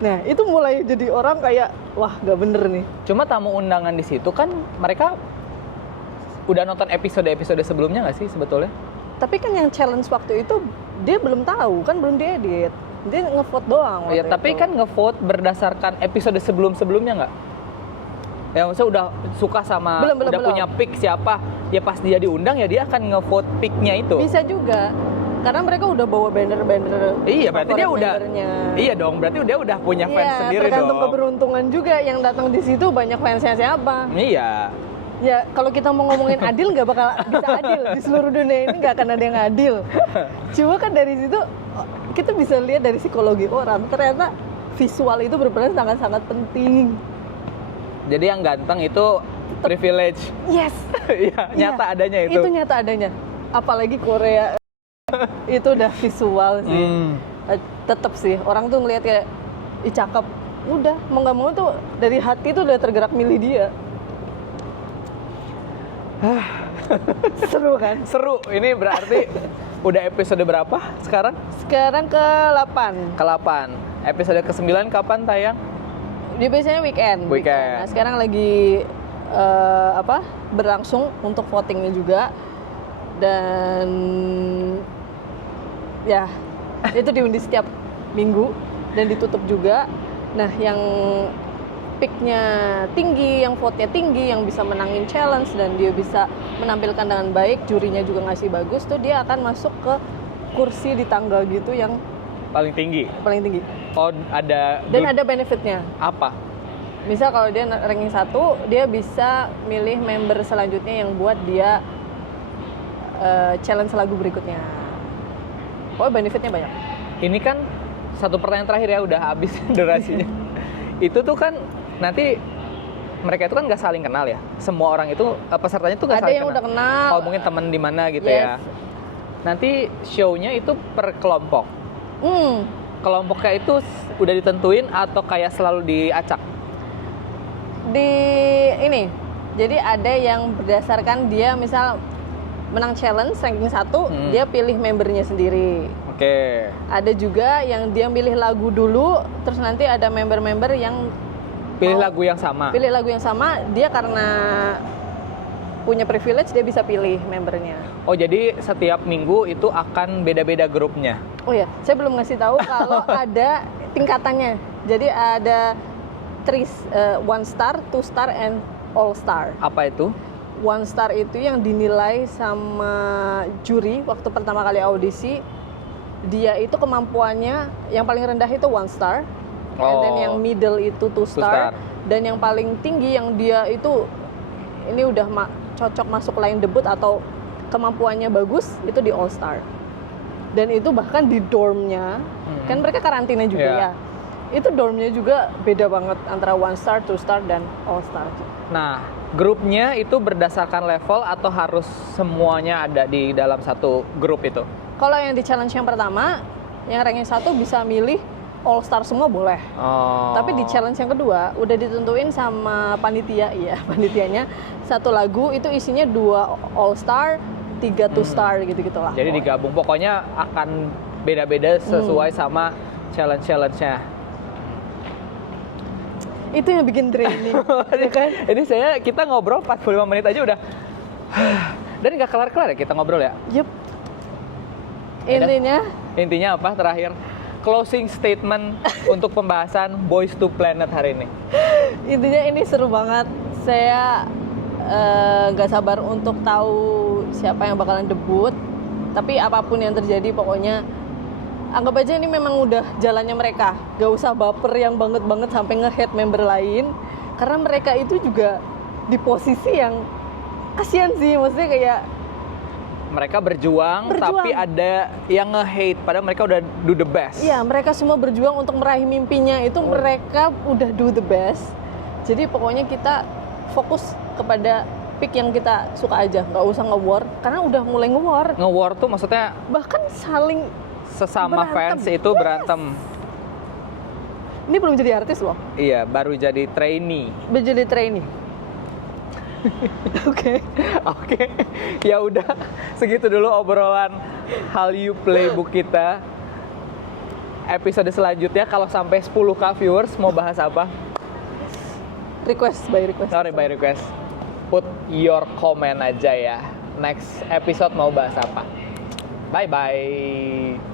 Nah, itu mulai jadi orang kayak wah, gak bener nih. Cuma tamu undangan di situ kan mereka udah nonton episode-episode sebelumnya nggak sih sebetulnya? Tapi kan yang challenge waktu itu dia belum tahu, kan belum diedit. Dia ngevote doang. Iya, tapi kan ngevote berdasarkan episode sebelum-sebelumnya nggak? Ya maksudnya udah suka sama, Belum. punya pick siapa, ya pas dia diundang ya dia akan ngevote picknya itu. Bisa juga. Karena mereka udah bawa banner-banner. Iya, berarti dia udah. membernya. Iya dong, berarti dia udah punya fans sendiri tergantung dong. keberuntungan juga yang datang di situ banyak fansnya siapa. Iya. Ya kalau kita mau ngomongin adil nggak bakal bisa adil di seluruh dunia ini, nggak akan ada yang adil. Cuma kan dari situ kita bisa lihat dari psikologi orang, ternyata visual itu berperan sangat-sangat penting. Jadi yang ganteng itu privilege. Yes. Iya, nyata adanya itu. Itu nyata adanya. Apalagi Korea itu udah visual sih. Tetap sih orang tuh ngelihat kayak ih cakep. Udah mau nggak mau tuh dari hati tuh udah tergerak milih dia. Seru kan? Seru. Ini berarti udah episode berapa sekarang? Sekarang ke-8. Ke-8. Episode ke-9 kapan tayang? Dia biasanya weekend. Nah, sekarang lagi berlangsung untuk votingnya juga, dan ya itu diundi setiap minggu dan ditutup juga. Nah, yang picknya tinggi, yang vote-nya tinggi, yang bisa menangin challenge dan dia bisa menampilkan dengan baik, jurinya juga ngasih bagus, tuh dia akan masuk ke kursi di tangga gitu yang paling tinggi. Oh, ada. Dan ada benefitnya. Apa? Misal kalau dia ranking 1, dia bisa milih member selanjutnya yang buat dia challenge lagu berikutnya. Pokoknya benefitnya banyak. Ini kan satu pertanyaan terakhir ya, udah habis durasinya. Itu tuh kan nanti mereka itu kan nggak saling kenal ya. Semua orang itu pesertanya tuh nggak saling kenal. Ada yang udah kenal. Kalau mungkin teman di mana gitu ya. Nanti show-nya itu per kelompok. Kelompoknya itu udah ditentuin atau kayak selalu diacak? Jadi ada yang berdasarkan dia misal menang challenge ranking 1, dia pilih membernya sendiri. Oke. Ada juga yang dia pilih lagu dulu, terus nanti ada member-member yang pilih lagu yang sama. Pilih lagu yang sama, dia karena punya privilege dia bisa pilih membernya. Oh, jadi setiap minggu itu akan beda-beda grupnya. Oh ya, saya belum ngasih tahu kalau ada tingkatannya. Jadi ada 1 star, 2 star, and all star. Apa itu? 1 star itu yang dinilai sama juri waktu pertama kali audisi. Dia itu kemampuannya yang paling rendah itu 1 star, and then yang middle itu 2 star, dan yang paling tinggi yang dia itu ini udah cocok masuk line debut atau kemampuannya bagus itu di all star. Dan itu bahkan di dormnya, kan mereka karantina juga ya. Itu dormnya juga beda banget antara 1 star, 2 star, dan all star. Nah, grupnya itu berdasarkan level atau harus semuanya ada di dalam satu grup itu? Kalau yang di challenge yang pertama, yang ranking 1 bisa milih all star semua boleh. Tapi di challenge yang kedua udah ditentuin sama panitia, panitianya satu lagu itu isinya 2 all star, 3 2 star gitu-gitulah. Jadi digabung, pokoknya akan beda-beda sesuai sama challenge-challenge-nya. Itu yang bikin training, ya kan? Ini kita ngobrol 45 menit aja udah dan nggak kelar-kelar ya kita ngobrol ya? Yup. Intinya apa terakhir? Closing statement untuk pembahasan Boys to Planet hari ini. Intinya ini seru banget. Saya nggak sabar untuk tahu siapa yang bakalan debut. Tapi apapun yang terjadi pokoknya anggap aja ini memang udah jalannya mereka. Gak usah baper yang banget sampai nge-hate member lain. Karena mereka itu juga di posisi yang kasihan sih. Maksudnya kayak mereka berjuang, tapi ada yang nge-hate, padahal mereka udah do the best. Iya, mereka semua berjuang untuk meraih mimpinya, itu mereka udah do the best. Jadi pokoknya kita fokus kepada pick yang kita suka aja, nggak usah nge-war, karena udah mulai nge-war. Nge-war tuh maksudnya? Bahkan saling sesama berantem. Fans itu berantem. Ini belum jadi artis loh. Iya, baru jadi trainee. Oke. Ya udah, segitu dulu obrolan Hallyu Playbook kita. Episode selanjutnya kalau sampai 10k viewers mau bahas apa? Request by request. Sorry, by request. Put your comment aja ya. Next episode mau bahas apa? Bye bye.